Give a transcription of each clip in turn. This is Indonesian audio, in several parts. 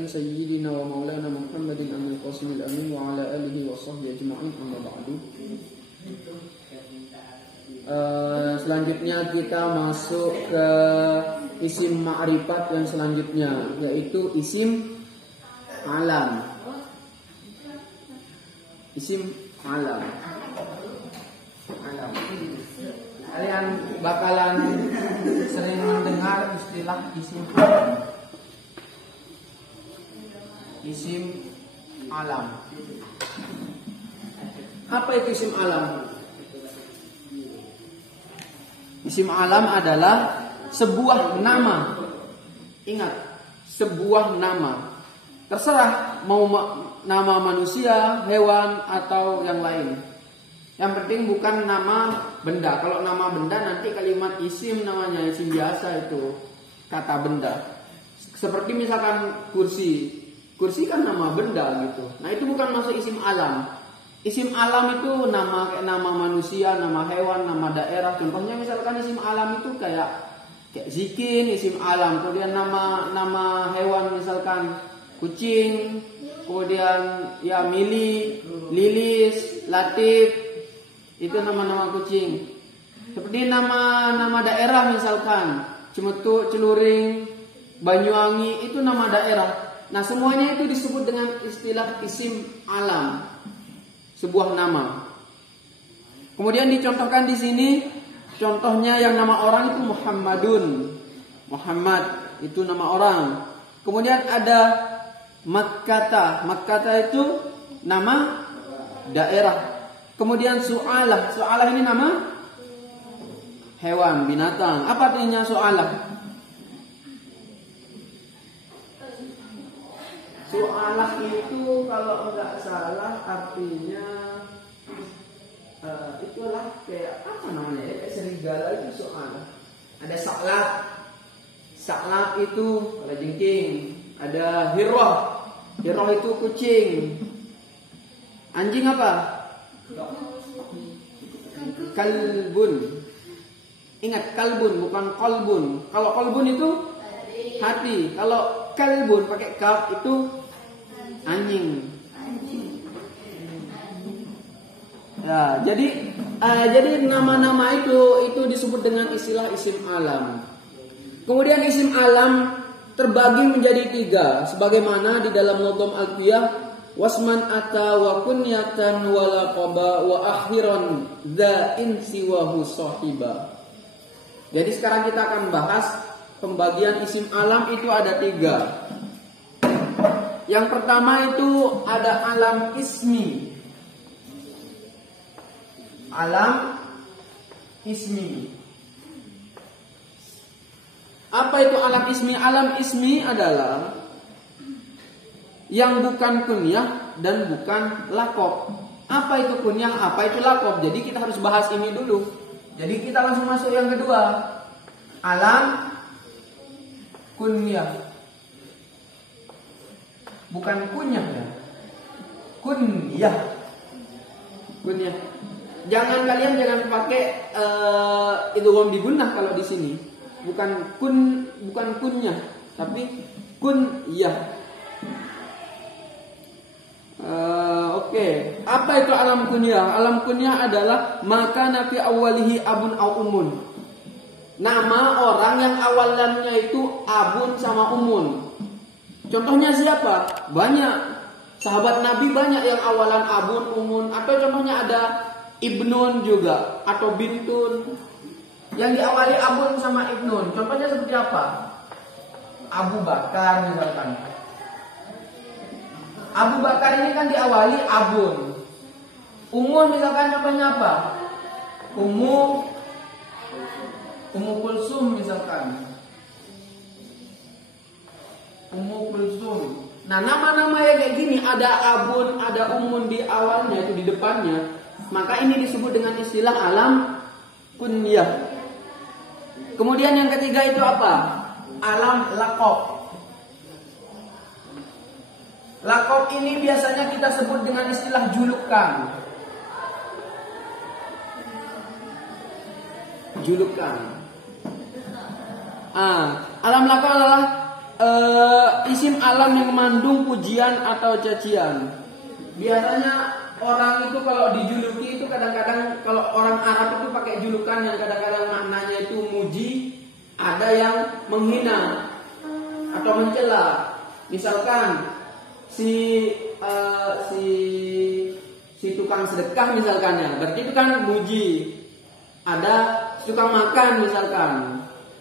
Muhammadin sayyidina wa maulana Muhammadin amil qasimil amin wa ala alihi wa sahbihi ajma'in amma ba'du. Selanjutnya kita masuk ke isim ma'rifat yang selanjutnya, yaitu isim alam. Isim alam. Kalian bakalan sering mendengar istilah isim alam. Isim alam. Apa itu isim alam? Isim alam adalah sebuah nama. Ingat, sebuah nama. Terserah mau nama manusia, hewan, atau yang lain. Yang penting bukan nama benda. Kalau nama benda nanti kalimat isim namanya, isim biasa itu kata benda. Seperti misalkan kursi. Kursi kan nama benda gitu. Nah itu bukan masuk isim alam. Isim alam itu nama kayak nama manusia, nama hewan, nama daerah. Contohnya misalkan isim alam itu kayak zikin, isim alam. Kemudian nama hewan misalkan kucing, kemudian ya Mili, Lilis, Latif, itu nama-nama kucing. Seperti nama daerah misalkan Cimetuk, Celuring, Banyuwangi, itu nama daerah. Nah semuanya itu disebut dengan istilah isim alam, sebuah nama. Kemudian dicontohkan di sini, contohnya yang nama orang itu Muhammadun, Muhammad itu nama orang. Kemudian ada Makkata, Makkata itu nama daerah. Kemudian Su'alah, Su'alah ini nama hewan, binatang. Apa artinya Su'alah? Su'alah itu kalau enggak salah artinya itulah kayak apa namanya ya, kayak serigala itu Su'alah. Ada Sa'lab, Sa'lab itu ada jengking. Ada Hirroh, Hirroh itu kucing. Anjing apa? Kalbun. Ingat, kalbun bukan kolbun. Kalau kolbun itu hati. Kalau kalbun pakai kaf itu anjing. Ya, jadi nama-nama itu disebut dengan istilah isim alam. Kemudian isim alam terbagi menjadi 3, sebagaimana di dalam Nazm Alfiyah, wasman ata wa kunyatan wa laqaba wa akhiran dza insi wa sahiba. Jadi sekarang kita akan bahas pembagian isim alam itu ada 3. Yang pertama itu ada alam ismi. Alam ismi. Apa itu alam ismi? Alam ismi adalah yang bukan kunyah dan bukan lakob. Apa itu kunyah? Apa itu lakob? Jadi kita harus bahas ini dulu. Jadi kita langsung masuk yang kedua. Alam kunyah. Bukan kunyah ya. Kunyah. Kunyah. Kalian jangan pakai idgham digunnah kalau di sini. Bukan kunyah, tapi kunyah. Oke. Apa itu alam kunyah? Alam kunyah adalah maka nafi awalihi abun au umun. Nama orang yang awalannya itu abun sama umun. Contohnya siapa? Banyak. Sahabat Nabi banyak yang awalan abun, umun. Atau contohnya ada ibnun juga atau bintun. Yang diawali abun sama ibnun. Contohnya seperti apa? Abu Bakar misalkan. Abu Bakar ini kan diawali abun. Umur misalkan contohnya apa? Ummu Kulsum misalkan. Ummu Kulsum. Nah nama-nama yang kayak gini ada abun, ada umun di awalnya, itu di depannya. Maka ini disebut dengan istilah alam kunyah. Kemudian yang ketiga itu apa? Alam lakob. Lakob ini biasanya kita sebut dengan istilah julukan. Julukan. Alam lakob adalah isim alam yang mengandung pujian atau cacian. Biasanya orang itu kalau dijuluki itu kadang-kadang kalau orang Arab itu pakai julukan yang kadang-kadang maknanya itu muji, ada yang menghina atau mencela. Misalkan si tukang sedekah misalkan ya, berarti itu kan muji. Ada tukang makan misalkan.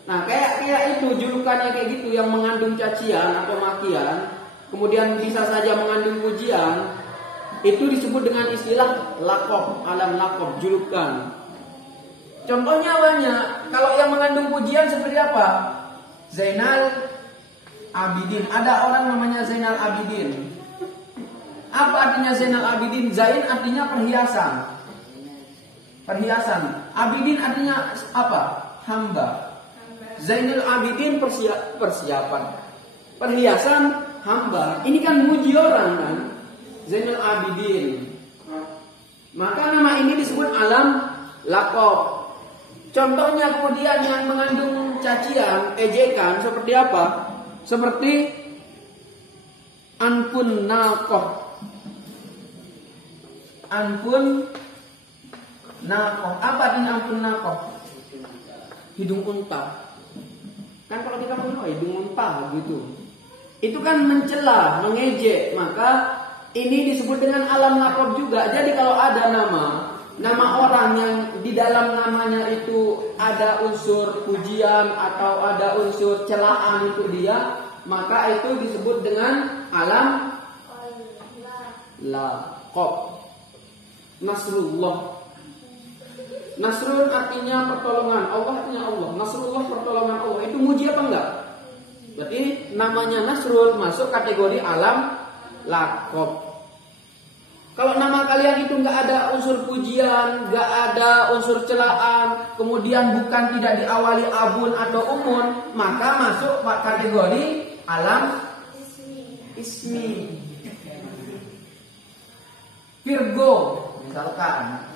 Nah, kayak itu julukannya kayak gitu yang mengandung cacian atau makian, kemudian bisa saja mengandung pujian, itu disebut dengan istilah laqab, alam laqab, julukan. Contohnya banyak. Kalau yang mengandung pujian seperti apa? Zainal Abidin. Ada orang namanya Zainal Abidin. Apa artinya Zainal Abidin? Zain artinya perhiasan. Perhiasan. Abidin artinya apa? Hamba. Zainal Abidin persiapan. Perhiasan hamba. Ini kan muji orang kan? Zainal Abidin. Maka nama ini disebut alam laqab. Contohnya kemudian yang mengandung cacian, ejekan seperti apa? Seperti anpun naqah. Anpun naqah. Apa artinya anpun naqah? Hidung unta. Kan kalau kita ngomong hidung unta gitu. Itu kan mencela, mengejek, maka ini disebut dengan alam laqab juga. Jadi kalau ada nama orang yang di dalam namanya itu ada unsur pujian atau ada unsur celaan untuk dia, maka itu disebut dengan alam laqab. Nasrullah. Nasrul artinya pertolongan, Allah artinya Allah. Nasrullah pertolongan Allah. Itu muji apa enggak? Berarti namanya Nasrul masuk kategori alam laqab. Kalau nama kalian itu nggak ada unsur pujian, nggak ada unsur celaan, kemudian bukan tidak diawali abun atau umun, maka masuk kategori alam ismi. Virgo, misalkan.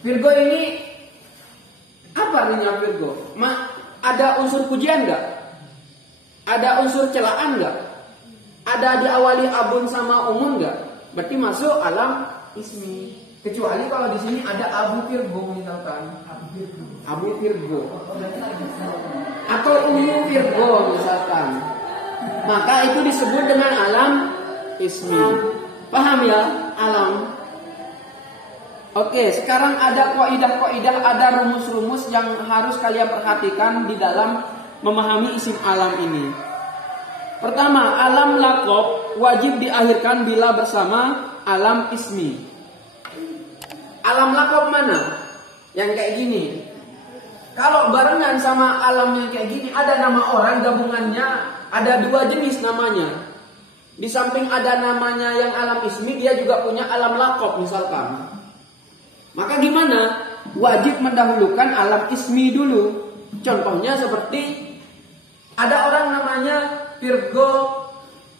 Virgo ini apa artinya Virgo? Ada unsur pujian nggak? Ada unsur celaan nggak? Ada diawali abun sama umun nggak? Berarti masuk alam ismi. Kecuali kalau di sini ada Abu Virgo misalkan. Abu Virgo. Atau Ummu Virgo misalkan. Maka itu disebut dengan alam ismi. Paham ya? Alam. Oke, sekarang ada kaidah-kaidah, ada rumus-rumus yang harus kalian perhatikan di dalam memahami isim alam ini. Pertama, alam laqab wajib diakhirkan bila bersama alam ismi. Alam laqab mana? Yang kayak gini. Kalau barengan sama alam yang kayak gini, ada nama orang gabungannya, ada dua jenis namanya. Di samping ada namanya yang alam ismi, dia juga punya alam laqab misalkan. Maka gimana? Wajib mendahulukan alam ismi dulu. Contohnya seperti ada orang namanya Virgo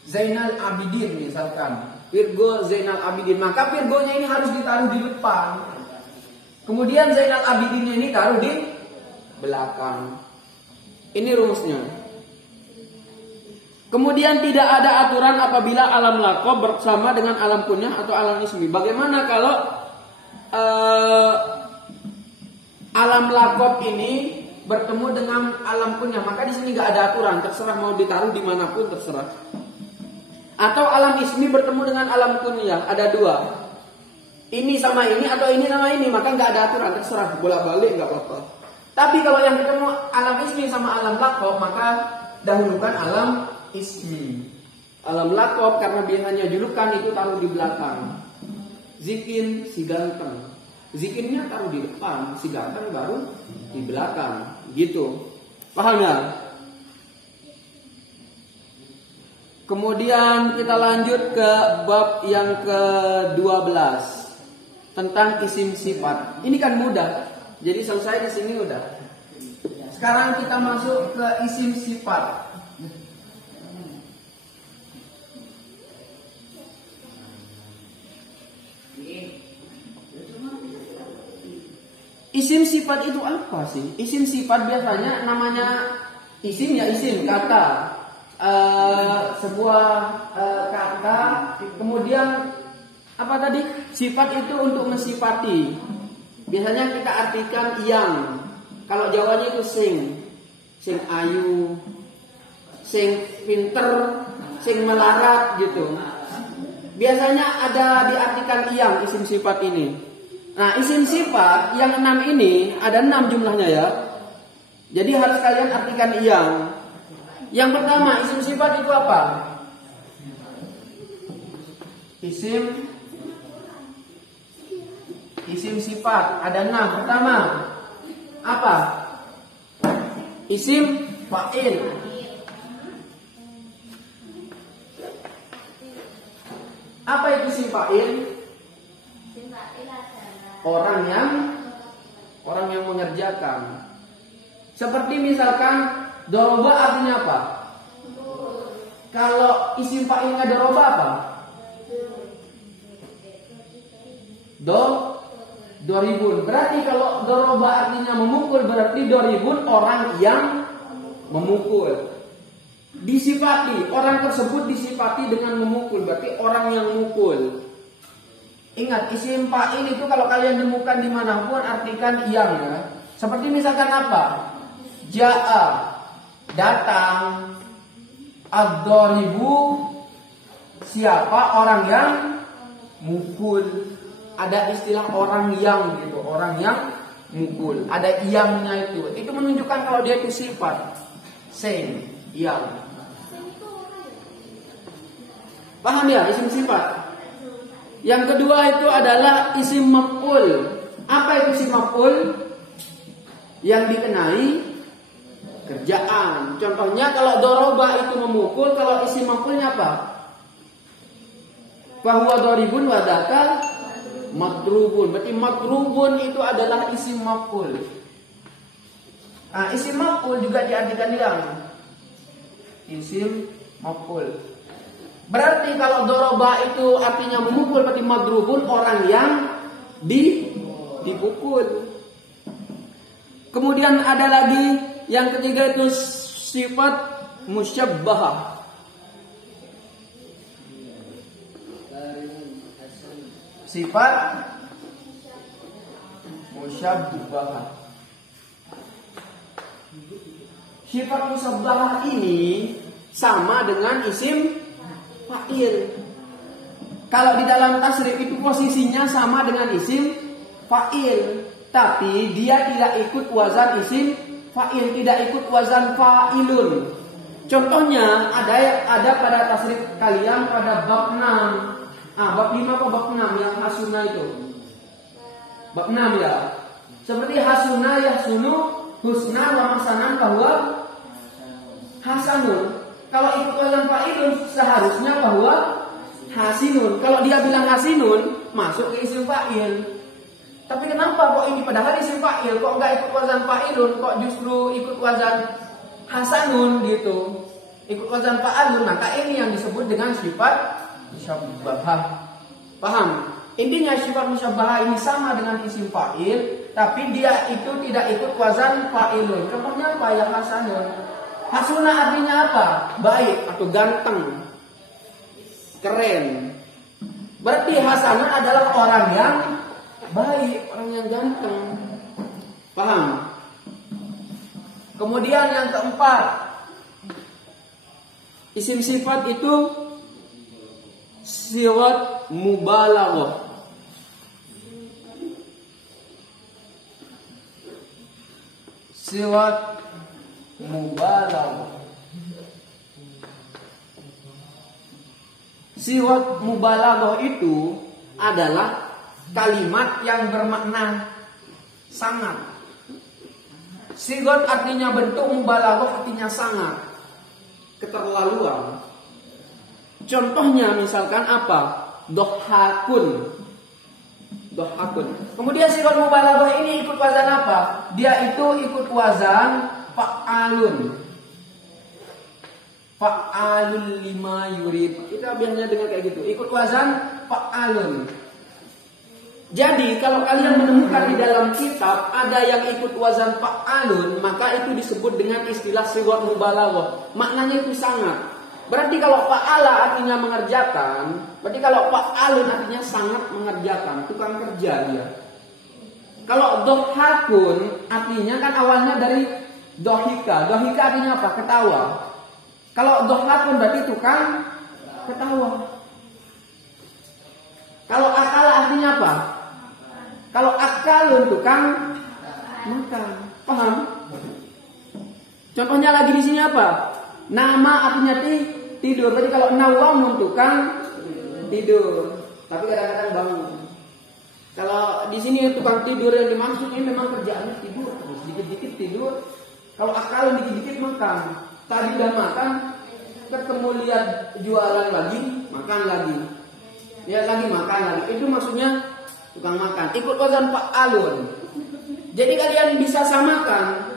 Zainal Abidin misalkan. Virgo Zainal Abidin. Maka Virgonya ini harus ditaruh di depan. Kemudian Zainal Abidinnya ini taruh di belakang. Ini rumusnya. Kemudian tidak ada aturan apabila alam laqab bersama dengan alam kunyah atau alam ismi. Bagaimana kalau alam laqab ini bertemu dengan alam kunyah? Maka di sini nggak ada aturan, terserah mau ditaruh dimanapun terserah. Atau alam ismi bertemu dengan alam kunyah, ada dua. Ini sama ini atau ini sama ini, maka nggak ada aturan, terserah bolak-balik nggak apa-apa. Tapi kalau yang ketemu alam ismi sama alam laqab, maka dahulukan alam ismi. Alam laqab karena biasanya julukan itu taruh di belakang. Zikin si ganteng, zikinnya taruh di depan, si ganteng baru di belakang, gitu. Paham ya? Kemudian kita lanjut ke bab yang ke-12 tentang isim sifat. Ini kan mudah, jadi selesai di sini udah. Sekarang kita masuk ke isim sifat. Isim sifat itu apa sih? Isim sifat biasanya namanya Isim ya isim, kata. Sebuah kata, kemudian apa tadi? Sifat itu untuk mensifati. Biasanya kita artikan yang. Kalau Jawanya itu sing ayu, sing pinter, sing melarat gitu. Biasanya ada diartikan yang isim sifat ini. Nah, isim sifat yang 6 ini ada 6 jumlahnya ya. Jadi harus kalian artikan yang. Yang pertama, isim sifat itu apa? Isim sifat ada 6. Pertama, apa? Isim fa'il. Apa itu isim fa'il? Orang yang mengerjakan. Seperti misalkan doroba artinya apa? Kalau isim fa'ilnya doroba apa? Doribun. Berarti kalau doroba artinya memukul, berarti doribun orang yang memukul. Disifati, orang tersebut disifati dengan memukul, berarti orang yang memukul. Ingat, isim fa'il itu kalau kalian temukan dimanapun artikan yang ya. Seperti misalkan apa? Ja'a, datang. Ad-dharibu, siapa orang yang mukul. Ada istilah orang yang gitu, orang yang mukul. Ada iyangnya itu. Itu menunjukkan kalau dia itu sifat. Sing, yang. Paham ya isim sifat? Yang kedua itu adalah isim maf'ul. Apa itu isim maf'ul? Yang dikenai kerjaan. Contohnya kalau doroba itu memukul, kalau isim maf'ulnya apa? Bahwa doribun wadakal madrubun. Berarti madrubun itu adalah isim maf'ul. Nah, isim maf'ul juga diartikan yang isim maf'ul. Berarti kalau doroba itu artinya memukul, berarti madrubun orang yang dipukul. Kemudian ada lagi yang ketiga itu sifat musyabbahah. Sifat musyabbahah. Sifat musyabbahah ini sama dengan isim fa'il. Kalau di dalam tasrif itu posisinya sama dengan isim fa'il, tapi dia tidak ikut wazan isim fa'il, tidak ikut wazan fa'ilun. Contohnya ada pada tasrif kalian pada bab 6. Bab 5 apa bab 6 yang hasuna itu? Bab 6 ya. Seperti hasuna yahsunu husna wa masanan bahwa hasanun. Kalau ikut wazan fa'ilun seharusnya bahwa hasinun. Kalau dia bilang hasinun, masuk ke isim fa'il. Tapi kenapa kok ini padahal isim fa'il kok enggak ikut wazan fa'ilun, kok justru ikut wazan hasanun gitu. Ikut wazan fa'alun, maka ini yang disebut dengan sifat musyabbahah. Paham? Intinya sifat musyabbahah ini sama dengan isim fa'il, tapi dia itu tidak ikut wazan fa'ilun. Contohnya apa? Yang hasanun. Hasuna artinya apa? Baik atau ganteng, keren. Berarti hasanun adalah orang yang baik, orang yang ganteng. Paham? Kemudian yang keempat, isim sifat itu siwat mubalaghah. Siwat mubalaghah. Siwat mubalaghah itu adalah kalimat yang bermakna sangat. Sigot artinya bentuk, mubalaghah artinya sangat, keterlaluan. Contohnya misalkan apa? Dohakun. Kemudian sigot mubalaghah ini ikut wazan apa? Dia itu ikut wazan fa'alun. Fa'alul lima yurid. Kita biasanya dengar kayak gitu. Ikut wazan fa'alun. Jadi kalau kalian menemukan di dalam kitab ada yang ikut wazan fa'alun, maka itu disebut dengan istilah sigat mubalaghah. Maknanya itu sangat. Berarti kalau fa'ala artinya mengerjakan, berarti kalau fa'alun artinya sangat mengerjakan, tukang kerja dia. Kalau dohakun artinya kan awalnya dari dohika. Dohika artinya apa? Ketawa. Kalau dohakun berarti tukang ketawa. Kalau akal artinya apa? Kalau akalun tukang makan. Paham? Contohnya lagi di sini apa? Nama artinya tidur. Berarti kalau nawamun tukang tidur. Tapi kadang-kadang bangun. Kalau di sini tukang tidur yang dimaksud ini memang kerjaannya tidur. Dikit-dikit tidur. Kalau akalun dikit-dikit makan. Tadi udah makan, ketemu lihat jualan lagi, makan lagi. Lihat lagi makan lagi. Itu maksudnya tukang makan. Ikut wazan fa'alun. Jadi kalian bisa samakan.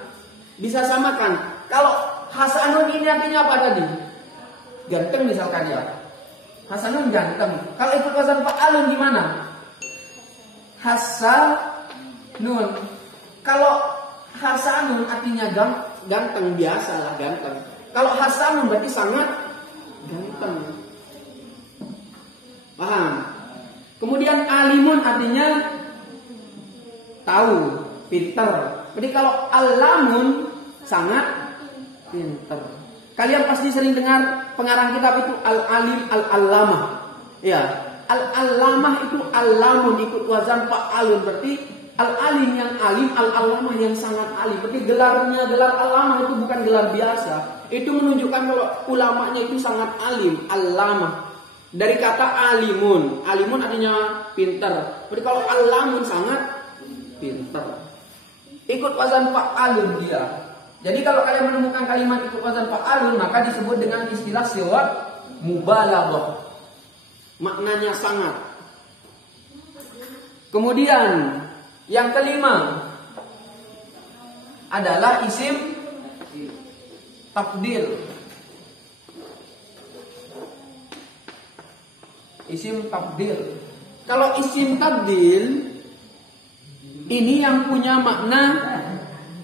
Bisa samakan. Kalau hasanun ini artinya apa tadi? Ganteng misalkan ya. Hasanun ganteng. Kalau ikut wazan fa'alun gimana? Hasanun. Kalau hasanun artinya ganteng, biasalah ganteng. Kalau hasanun berarti sangat ganteng. Paham? Kemudian alimun artinya tahu, pintar. Jadi kalau alamun sangat pintar. Kalian pasti sering dengar pengarang kitab itu al-alim, al-allamah. Ya, al-allamah itu alamun ikut wazan fa'alun, berarti al-alim yang alim, al-allamah yang sangat alim. Berarti gelarnya gelar allamah itu bukan gelar biasa. Itu menunjukkan kalau ulamanya itu sangat alim, allamah. Dari kata alimun. Alimun artinya pintar. Berarti kalau alamun sangat pintar. Ikut wazan fa'alun dia. Jadi kalau kalian menemukan kalimat ikut wazan fa'alun, maka disebut dengan istilah sigat mubalaghah. Maknanya sangat. Kemudian yang kelima adalah isim tafdil. Isim tabdil. Kalau isim tabdil ini yang punya makna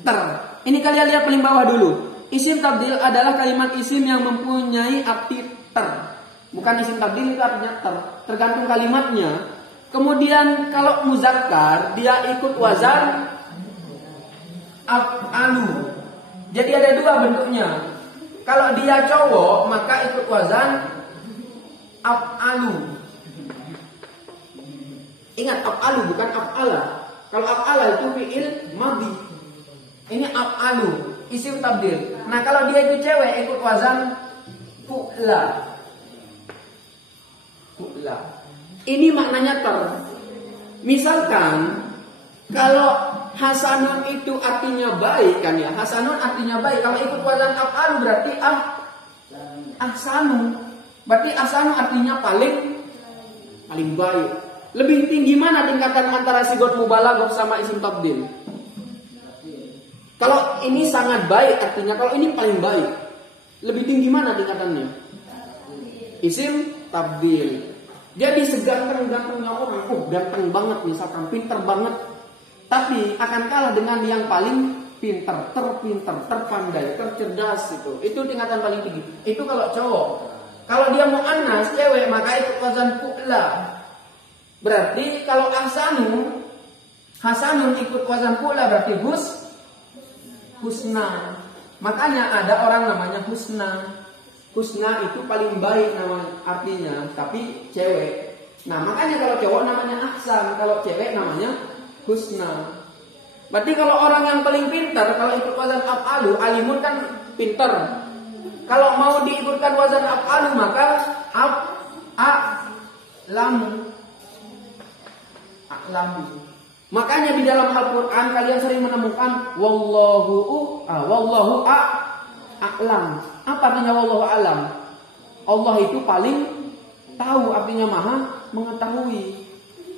ter. Ini kalian lihat paling bawah dulu. Isim tabdil adalah kalimat isim yang mempunyai arti ter. Bukan isim tabdil itu artinya ter. Tergantung kalimatnya. Kemudian kalau muzakkar dia ikut wazan af'alu. Jadi ada dua bentuknya. Kalau dia cowok maka ikut wazan af'alu. Ingat af'alu bukan af'ala. Kalau af'ala itu fi'il madhi. Ini af'alu, isim tabdil. Nah, kalau dia itu cewek ikut wazan fu'la. Fu'la. Ini maknanya ter. Misalkan kalau hasanun itu artinya baik kan ya. Hasanun artinya baik. Kalau ikut wazan af'alu berarti ahsanu. Berarti ahsanu artinya paling baik. Lebih tinggi mana tingkatan antara sigat mubalaghah sama isim tabdil? Kalau ini sangat baik artinya, kalau ini paling baik. Lebih tinggi mana tingkatannya? Isim tabdil. Jadi seganteng-gantengnya orang, ganteng banget misalkan, pinter banget. Tapi akan kalah dengan yang paling pinter, terpinter, terpandai, tercerdas itu. Itu tingkatan paling tinggi. Itu kalau cowok. Kalau dia mau anas, cewek, maka ikut wazan fu'la. Berarti kalau hasanun ikut wazan fu'la berarti husna. Makanya ada orang namanya husna. Husna itu paling baik nama artinya, tapi cewek. Nah, makanya kalau cowok namanya ahsan, kalau cewek namanya husna. Berarti kalau orang yang paling pintar kalau ikut wazan af'alu, alimun kan pintar. Kalau mau diikutkan wazan af'alu maka a'lamu. Makanya di dalam Al-Quran kalian sering menemukan wallahu a'lam. Apa artinya wallahu a'lam? Allah itu paling tahu, artinya maha mengetahui.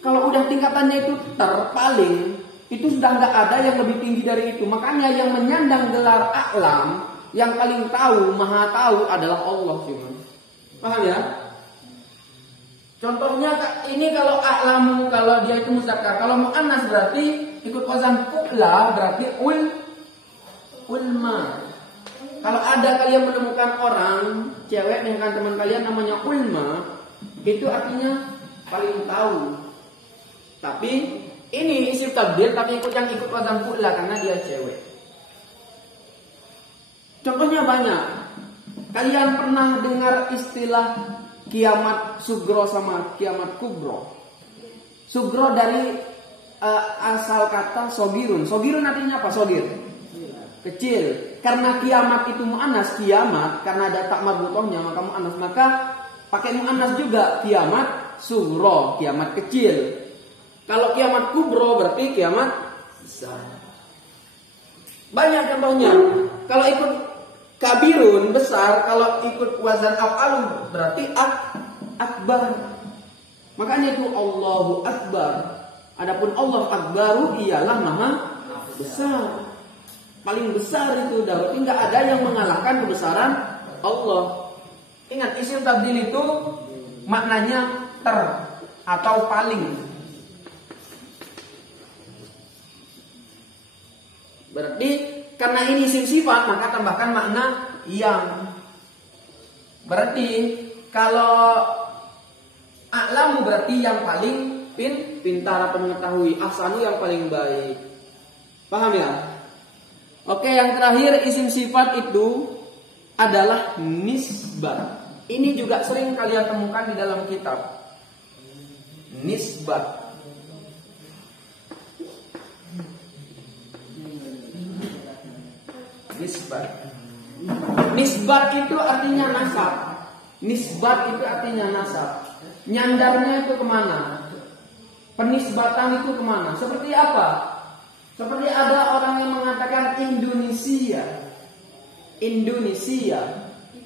Kalau udah tingkatannya itu terpaling, itu sudah nggak ada yang lebih tinggi dari itu. Makanya yang menyandang gelar a'lam, yang paling tahu, maha tahu adalah Allah. Paham ya? Contohnya ini kalau a'lamu, kalau dia itu muzakkar. Kalau muannas berarti ikut wazan fu'la, berarti ulma. Kalau ada kalian menemukan orang cewek dengan teman kalian namanya ulma, itu artinya paling tahu. Tapi ini isim tabdil tapi ikut wazan fu'la karena dia cewek. Contohnya banyak. Kalian pernah dengar istilah kiamat sugro sama kiamat kubro? Sugro dari asal kata sogirun. Sogirun artinya apa? Sogir, kecil. Karena kiamat itu mu'annas, kiamat karena ada tak marbutohnya maka mu'annas, maka pakai mu'annas juga. Kiamat sugro, kiamat kecil. Kalau kiamat kubro berarti kiamat besar. Banyak contohnya. Kalau ikut kabirun besar, kalau ikut wazan af'alun berarti akbar. Makanya itu Allahu Akbar. Adapun Allah Akbaru ialah maha besar. Paling besar itu dah. Berarti enggak ada yang mengalahkan kebesaran Allah. Ingat, isim tabdil itu maknanya atau paling. Berarti karena ini isim sifat maka tambahkan makna yang. Berarti kalau a'lamu berarti yang paling pintar atau mengetahui. Ahsanu yang paling baik. Paham ya? Oke, yang terakhir isim sifat itu adalah nisbah. Ini juga sering kalian temukan di dalam kitab. Nisbah. Nisbat itu artinya nasab. Nisbat itu artinya nasab. Nyandarnya itu kemana? Penisbatan itu kemana? Seperti apa? Seperti ada orang yang mengatakan Indonesia.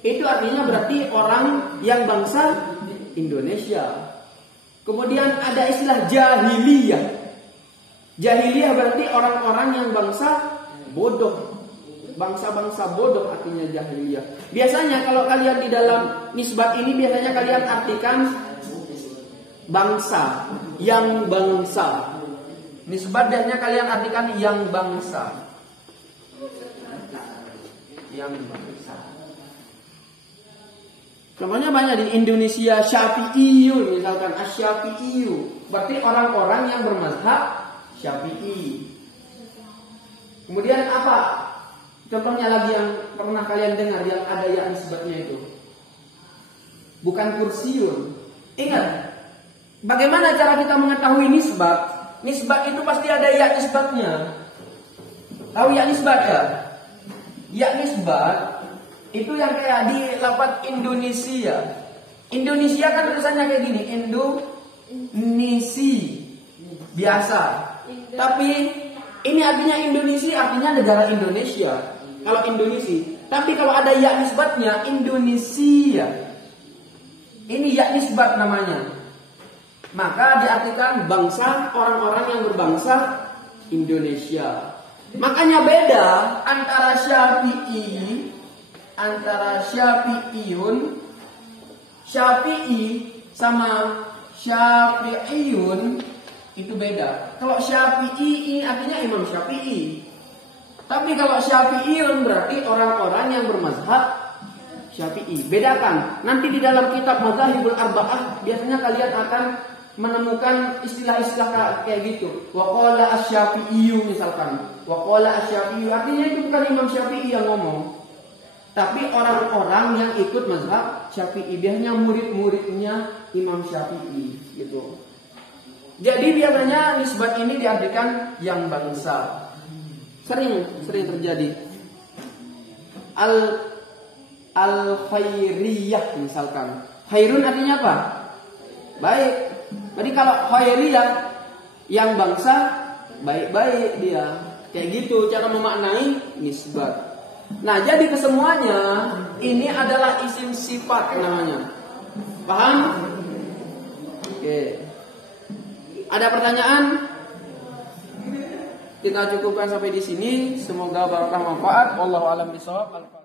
Itu artinya berarti orang yang bangsa Indonesia. Kemudian ada istilah jahiliyah. Jahiliyah berarti orang-orang yang bangsa bodoh. Bangsa-bangsa bodoh artinya jahiliyah. Biasanya kalau kalian di dalam nisbat ini biasanya kalian artikan bangsa, yang bangsa. Nisbat biasanya kalian artikan yang bangsa. Yang bangsa. Contohnya banyak di Indonesia, Syafi'iyu misalkan, Asy-Syafi'iyu. Berarti orang-orang yang bermazhab Syafi'i. Kemudian apa? Contohnya lagi yang pernah kalian dengar yang ada ya nisbatnya itu. Bukan kursiun. Ingat, bagaimana cara kita mengetahui nisbat? Nisbat itu pasti ada ya nisbatnya. Tahu ya nisbat ya? Ya nisbat itu yang kayak di lafaz Indonesia. Indonesia kan tulisannya kayak gini, Indonesia. Biasa. Tapi ini artinya Indonesia, artinya negara Indonesia. Kalau Indonesia. Tapi kalau ada ya nisbatnya, Indonesia. Ini ya nisbat namanya. Maka diartikan bangsa, orang-orang yang berbangsa Indonesia. Makanya beda antara Syafi'iyun, Syafi'i sama Syafi'iyun itu beda. Kalau Syafi'i ini artinya Imam Syafi'i. Tapi kalau Syafi'iyun berarti orang-orang yang bermazhab Syafi'i. Bedakan. Nanti di dalam kitab Madzhabul Arba'ah biasanya kalian akan menemukan istilah-istilah kayak gitu. Wa qala asy-Syafi'iyyu misalkan. Wa qala asy-Syafi'iyyu artinya itu bukan Imam Syafi'i yang ngomong. Tapi orang-orang yang ikut mazhab Syafi'i, biasanya murid-muridnya Imam Syafi'i gitu. Jadi biasanya nisbat ini diartikan yang bangsa. Sering terjadi. Al-khairiyah misalkan. Khairun artinya apa? Baik. Jadi kalau khairiyah yang bangsa, baik-baik dia. Kayak gitu cara memaknai nisbat. Nah, jadi kesemuanya ini adalah isim sifat namanya. Paham? Oke. Ada pertanyaan? Kita cukupkan sampai di sini. Semoga berkah manfaat. Wallahu a'lam bishawab.